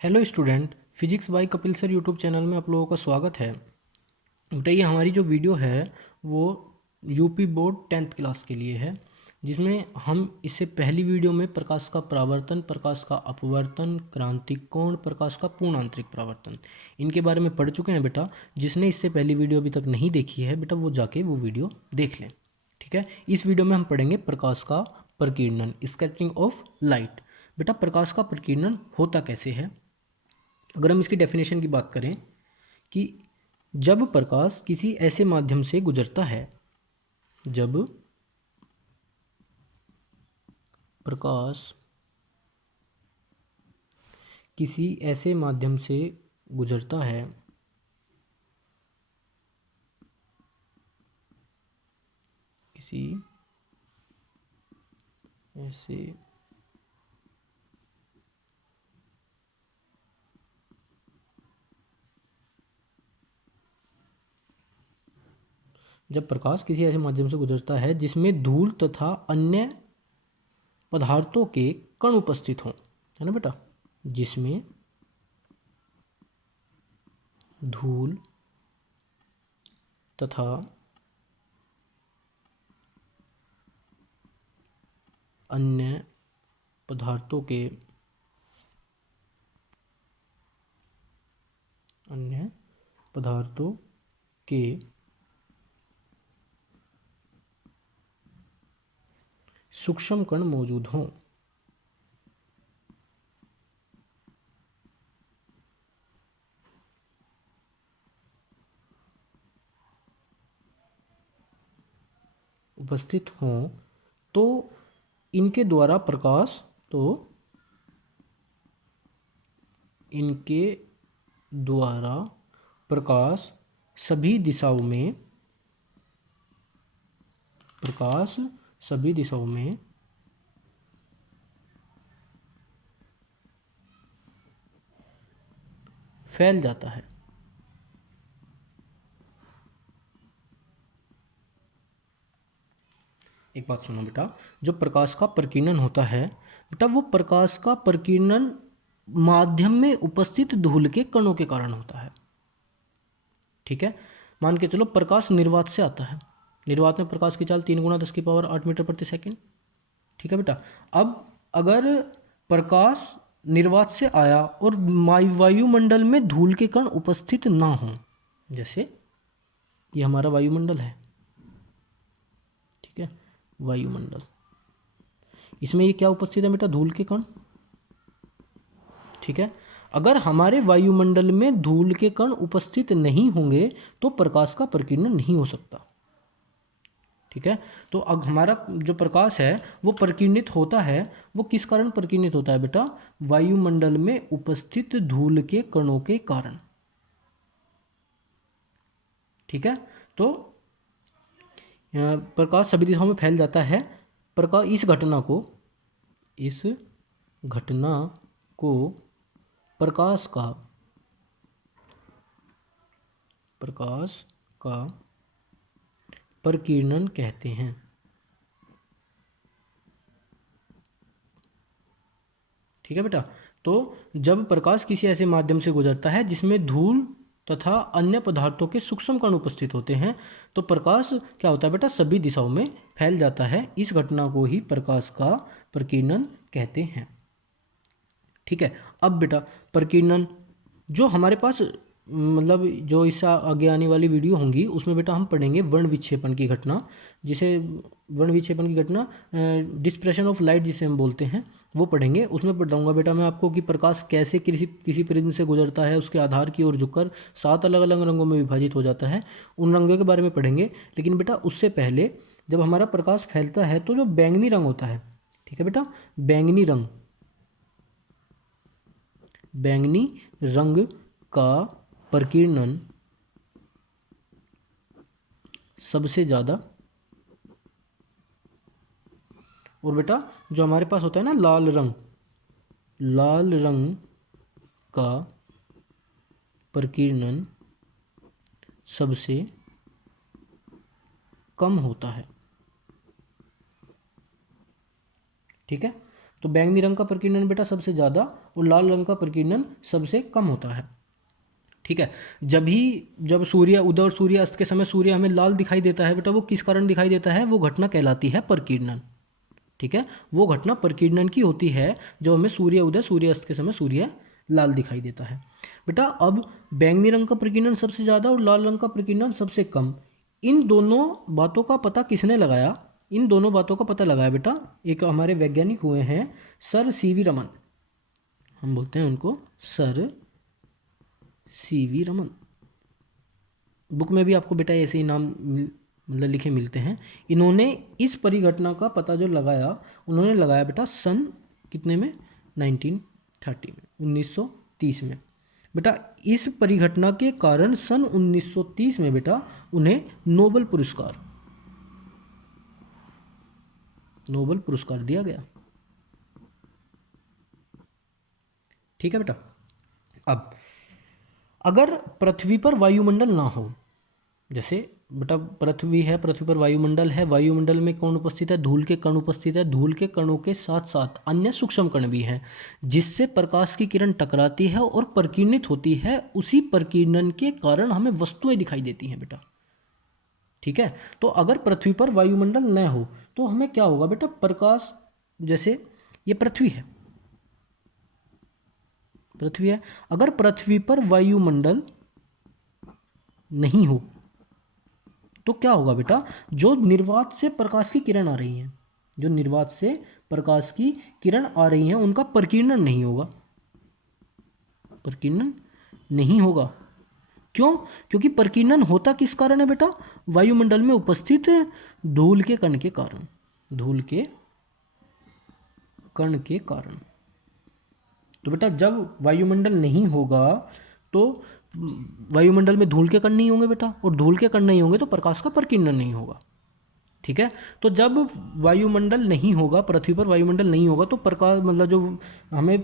Hello student, physics bye Kapil sir YouTube channel में आप लोगों का स्वागत है। बेटा ये हमारी जो वीडियो है वो यूपी बोर्ड 10th क्लास के लिए है, जिसमें हम इससे पहली वीडियो में प्रकाश का परावर्तन, प्रकाश का अपवर्तन, क्रांतिक कोण, प्रकाश का पूर्ण आंतरिक परावर्तन, इनके बारे में पढ़ चुके हैं। बेटा जिसने इससे पहली वीडियो अभी तक नहीं देखी है बेटा वो जाके वो वीडियो देख लें। ठीक है, इस वीडियो में हम पढ़ेंगे प्रकाश का प्रकीर्णन, स्कैटरिंग ऑफ लाइट। बेटा प्रकाश का प्रकीर्णन होता कैसे है? अगर हम इसकी डेफिनेशन की बात करें कि जब प्रकाश किसी ऐसे माध्यम से गुजरता है, जब प्रकाश किसी ऐसे माध्यम से गुजरता है किसी ऐसे जब प्रकाश किसी ऐसे माध्यम से गुजरता है जिसमें धूल तथा अन्य पदार्थों के कण उपस्थित हों, है ना बेटा, जिसमें धूल तथा अन्य पदार्थों के सूक्ष्म कण मौजूद हों। उपस्थित हों तो इनके द्वारा प्रकाश सभी दिशाओं में फैल जाता है। एक बात सुनो बेटा, जो प्रकाश का प्रकीर्णन होता है बेटा, वो प्रकाश का प्रकीर्णन माध्यम में उपस्थित धूल के कणों के कारण होता है। ठीक है, मान के चलो प्रकाश निर्वात से आता है, निर्वात में प्रकाश की चाल 3 × 10⁸ मीटर प्रति सेकंड। ठीक है बेटा, अब अगर प्रकाश निर्वात से आया और वायुमंडल में धूल के कण उपस्थित ना हो, जैसे ये हमारा वायुमंडल है, ठीक है, वायुमंडल, इसमें ये क्या उपस्थित है बेटा? धूल के कण। ठीक है, अगर हमारे वायुमंडल में धूल के कण उपस्थित नहीं होंगे तो प्रकाश का प्रकीर्णन नहीं हो सकता। ठीक है, तो अब हमारा जो प्रकाश है वो प्रकीर्णित होता है, वो किस कारण प्रकीर्णित होता है बेटा? वायुमंडल में उपस्थित धूल के कणों के कारण। ठीक है, तो प्रकाश सभी दिशाओं में फैल जाता है। प्रकाश इस घटना को प्रकाश का प्रकीर्णन कहते हैं। ठीक है बेटा, तो जब प्रकाश किसी ऐसे माध्यम से गुजरता है जिसमें धूल तथा अन्य पदार्थों के सूक्ष्म कण उपस्थित होते हैं तो प्रकाश क्या होता है बेटा? सभी दिशाओं में फैल जाता है। इस घटना को ही प्रकाश का प्रकीर्णन कहते हैं। ठीक है, अब बेटा प्रकीर्णन जो हमारे पास मतलब जो इस आगे आने वाली वीडियो होंगी उसमें बेटा हम पढ़ेंगे वर्ण विक्षेपण की घटना, जिसे वर्ण विक्षेपण की घटना डिस्पर्शन ऑफ लाइट जिसे हम बोलते हैं, वो पढ़ेंगे। उसमें बताऊंगा बेटा मैं आपको कि प्रकाश कैसे किसी प्रिज्म से गुजरता है, उसके आधार की ओर झुककर 7 अलग अलग रंगों में विभाजित हो जाता है, उन रंगों के बारे में पढ़ेंगे। लेकिन बेटा उससे पहले जब हमारा प्रकाश फैलता है तो जो बैंगनी रंग होता है, ठीक है बेटा, बैंगनी रंग का प्रकीर्णन सबसे ज़्यादा, और बेटा जो हमारे पास होता है ना लाल रंग का प्रकीर्णन सबसे कम होता है। ठीक है, तो बैंगनी रंग का प्रकीर्णन बेटा सबसे ज़्यादा और लाल रंग का प्रकीर्णन सबसे कम होता है। ठीक है, जब सूर्य उदय और सूर्य अस्त के समय सूर्य हमें लाल दिखाई देता है बेटा, वो किस कारण दिखाई देता है? वो घटना कहलाती है प्रकीर्णन। ठीक है, वो घटना प्रकीर्णन की होती है जो हमें सूर्य उदय सूर्य अस्त के समय सूर्य लाल दिखाई देता है। बेटा अब बैंगनी रंग का प्रकीर्णन सबसे ज़्यादा और लाल रंग का प्रकीर्णन सबसे कम, इन दोनों बातों का पता किसने लगाया? इन दोनों बातों का पता लगाया बेटा एक हमारे वैज्ञानिक हुए हैं सर सीवी रमन। हम बोलते हैं उनको सर सीवी रमन। बुक में भी आपको बेटा ऐसे ही नाम मतलब लिखे मिलते हैं। इन्होंने इस परिघटना का पता जो लगाया, उन्होंने लगाया बेटा सन कितने में? 1930 में, 1930 में। बेटा इस परिघटना के कारण सन 1930 में बेटा उन्हें नोबेल पुरस्कार दिया गया। ठीक है बेटा। अब अगर पृथ्वी पर वायुमंडल ना हो, जैसे बेटा पृथ्वी है, पृथ्वी पर वायुमंडल है, वायुमंडल में कौन उपस्थित है? धूल के कण उपस्थित है। धूल के कणों के साथ साथ अन्य सूक्ष्म कण भी हैं जिससे प्रकाश की किरण टकराती है और प्रकीर्णित होती है। उसी प्रकीर्णन के कारण हमें वस्तुएं दिखाई देती हैं बेटा। ठीक है, तो अगर पृथ्वी पर वायुमंडल न हो तो हमें क्या होगा बेटा? प्रकाश, जैसे ये पृथ्वी है, अगर पृथ्वी पर वायुमंडल नहीं हो तो क्या होगा बेटा? जो निर्वात से प्रकाश की किरण आ रही हैं, जो निर्वात से प्रकाश की किरण आ रही हैं, उनका प्रकीर्णन नहीं होगा। प्रकीर्णन नहीं होगा। क्यों? क्योंकि प्रकीर्णन होता किस कारण है बेटा? वायुमंडल में उपस्थित धूल के कण के कारण। धूल के कण के कारण। तो बेटा जब वायुमंडल नहीं होगा तो वायुमंडल में धूल के कण नहीं होंगे बेटा, और धूल के कण नहीं होंगे तो प्रकाश का प्रकीर्णन नहीं होगा। ठीक है, तो जब वायुमंडल नहीं होगा, पृथ्वी पर वायुमंडल नहीं होगा, तो प्रकाश मतलब जो हमें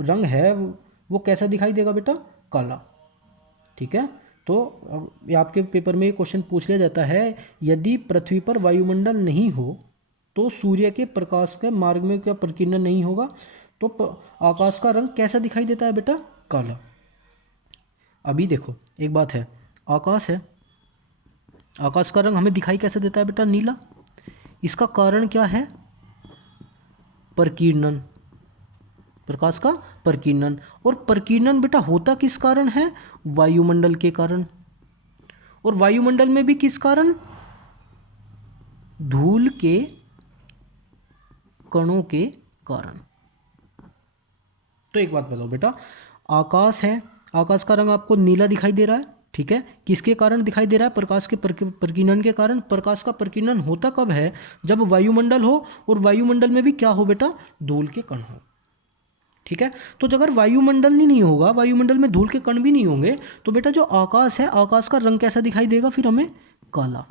रंग है वो कैसा दिखाई देगा बेटा? काला। ठीक है, तो अब आपके पेपर में ये क्वेश्चन पूछ लिया जाता है, यदि पृथ्वी पर वायुमंडल नहीं हो तो सूर्य के प्रकाश के मार्ग में क्या प्रकीर्णन नहीं होगा, तो आकाश का रंग कैसा दिखाई देता है बेटा? काला। अभी देखो एक बात है, आकाश है, आकाश का रंग हमें दिखाई कैसे देता है बेटा? नीला। इसका कारण क्या है? प्रकीर्णन, प्रकाश का प्रकीर्णन। और प्रकीर्णन बेटा होता किस कारण है? वायुमंडल के कारण। और वायुमंडल में भी किस कारण? धूल के कणों के कारण। तो एक बात बताओ बेटा, आकाश है, आकाश का रंग आपको नीला दिखाई दे रहा है। ठीक है, किसके कारण दिखाई दे रहा है? प्रकाश के प्रकीर्णन के कारण। प्रकाश का प्रकीर्णन होता कब है? जब वायुमंडल हो, और वायुमंडल में भी क्या हो बेटा? धूल के कण हो। ठीक है, तो अगर वायुमंडल ही नहीं होगा, वायुमंडल में धूल के कण भी नहीं होंगे, तो बेटा जो आकाश है, आकाश का रंग कैसा दिखाई देगा फिर हमें? काला।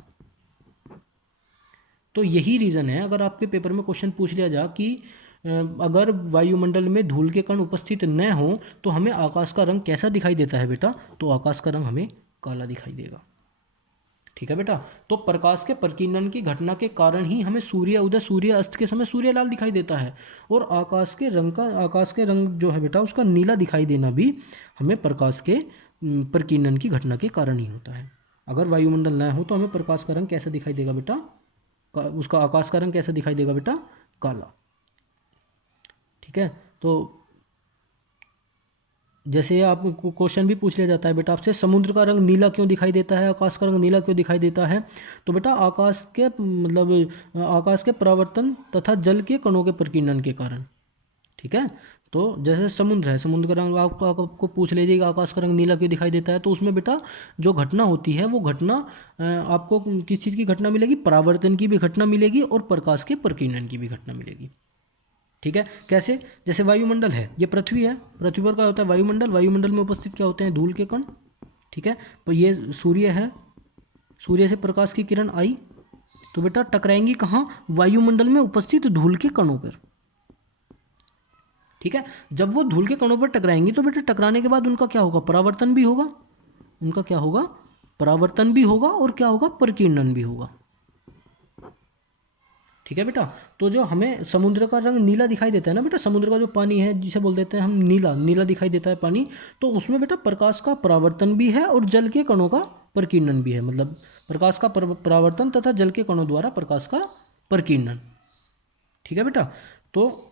तो यही रीज़न है, अगर आपके पेपर में क्वेश्चन पूछ लिया जा कि अगर वायुमंडल में धूल के कण उपस्थित न हो तो हमें आकाश का रंग कैसा दिखाई देता है बेटा? तो आकाश का रंग हमें काला दिखाई देगा। ठीक है बेटा, तो प्रकाश के प्रकीर्णन की घटना के कारण ही हमें सूर्य उदय सूर्य अस्त के समय सूर्य लाल दिखाई देता है, और आकाश के रंग जो है बेटा उसका नीला दिखाई देना भी हमें प्रकाश के प्रकीर्णन की घटना के कारण ही होता है। अगर वायुमंडल न हो तो हमें प्रकाश का रंग कैसा दिखाई देगा बेटा? उसका आकाश का रंग कैसा दिखाई देगा बेटा? काला। ठीक है, तो जैसे आपको क्वेश्चन भी पूछ लिया जाता है बेटा आपसे, समुद्र का रंग नीला क्यों दिखाई देता है, आकाश का रंग नीला क्यों दिखाई देता है? तो बेटा आकाश के मतलब आकाश के परावर्तन तथा जल के कणों के प्रकीर्णन के कारण। ठीक है, तो जैसे समुद्र है, समुद्र का रंग आपको पूछ लीजिएगा आकाश का रंग नीला क्यों दिखाई देता है, तो उसमें बेटा जो घटना होती है वो घटना आपको किस चीज़ की घटना मिलेगी? परावर्तन की भी घटना मिलेगी और प्रकाश के प्रकीर्णन की भी घटना मिलेगी। ठीक है, कैसे? जैसे वायुमंडल है, ये पृथ्वी है, पृथ्वी पर क्या होता है? वायुमंडल। वायुमंडल में उपस्थित क्या होते हैं? धूल के कण। ठीक है, तो ये सूर्य है, सूर्य से प्रकाश की किरण आई तो बेटा टकराएंगी कहाँ? वायुमंडल में उपस्थित धूल के कणों पर। ठीक है, जब वो धूल के कणों पर टकराएंगी तो बेटा टकराने के बाद उनका क्या होगा? परावर्तन भी होगा। उनका क्या होगा? परावर्तन भी होगा, और क्या होगा? प्रकीर्णन भी होगा। ठीक है बेटा। तो जो हमें समुद्र का रंग नीला दिखाई देता है ना बेटा, समुद्र का जो पानी है जिसे बोल देते हैं हम नीला, नीला दिखाई देता है पानी, तो उसमें बेटा प्रकाश का परावर्तन भी है और जल के कणों का प्रकीर्णन भी है, मतलब प्रकाश का परावर्तन तथा जल के कणों द्वारा प्रकाश का प्रकीर्णन। ठीक है बेटा। तो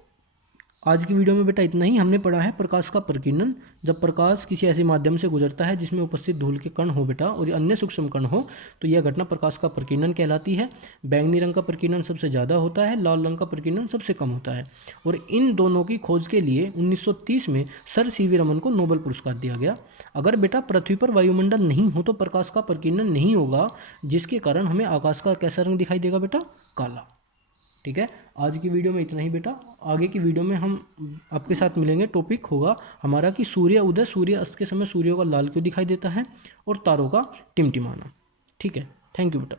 आज की वीडियो में बेटा इतना ही। हमने पढ़ा है प्रकाश का प्रकीर्णन। जब प्रकाश किसी ऐसे माध्यम से गुजरता है जिसमें उपस्थित धूल के कण हो बेटा और अन्य सूक्ष्म कण हो, तो यह घटना प्रकाश का प्रकीर्णन कहलाती है। बैंगनी रंग का प्रकीर्णन सबसे ज़्यादा होता है, लाल रंग का प्रकीर्णन सबसे कम होता है। और इन दोनों की खोज के लिए 1930 में सर सीवी रमन को नोबेल पुरस्कार दिया गया। अगर बेटा पृथ्वी पर वायुमंडल नहीं हो तो प्रकाश का प्रकीर्णन नहीं होगा, जिसके कारण हमें आकाश का कैसा रंग दिखाई देगा बेटा? काला। ठीक है। आज की वीडियो में इतना ही बेटा। आगे की वीडियो में हम आपके साथ मिलेंगे। टॉपिक होगा हमारा कि सूर्य उदय सूर्य अस्त के समय सूर्य का लाल क्यों दिखाई देता है और तारों का टिमटिमाना। ठीक है। थैंक यू बेटा।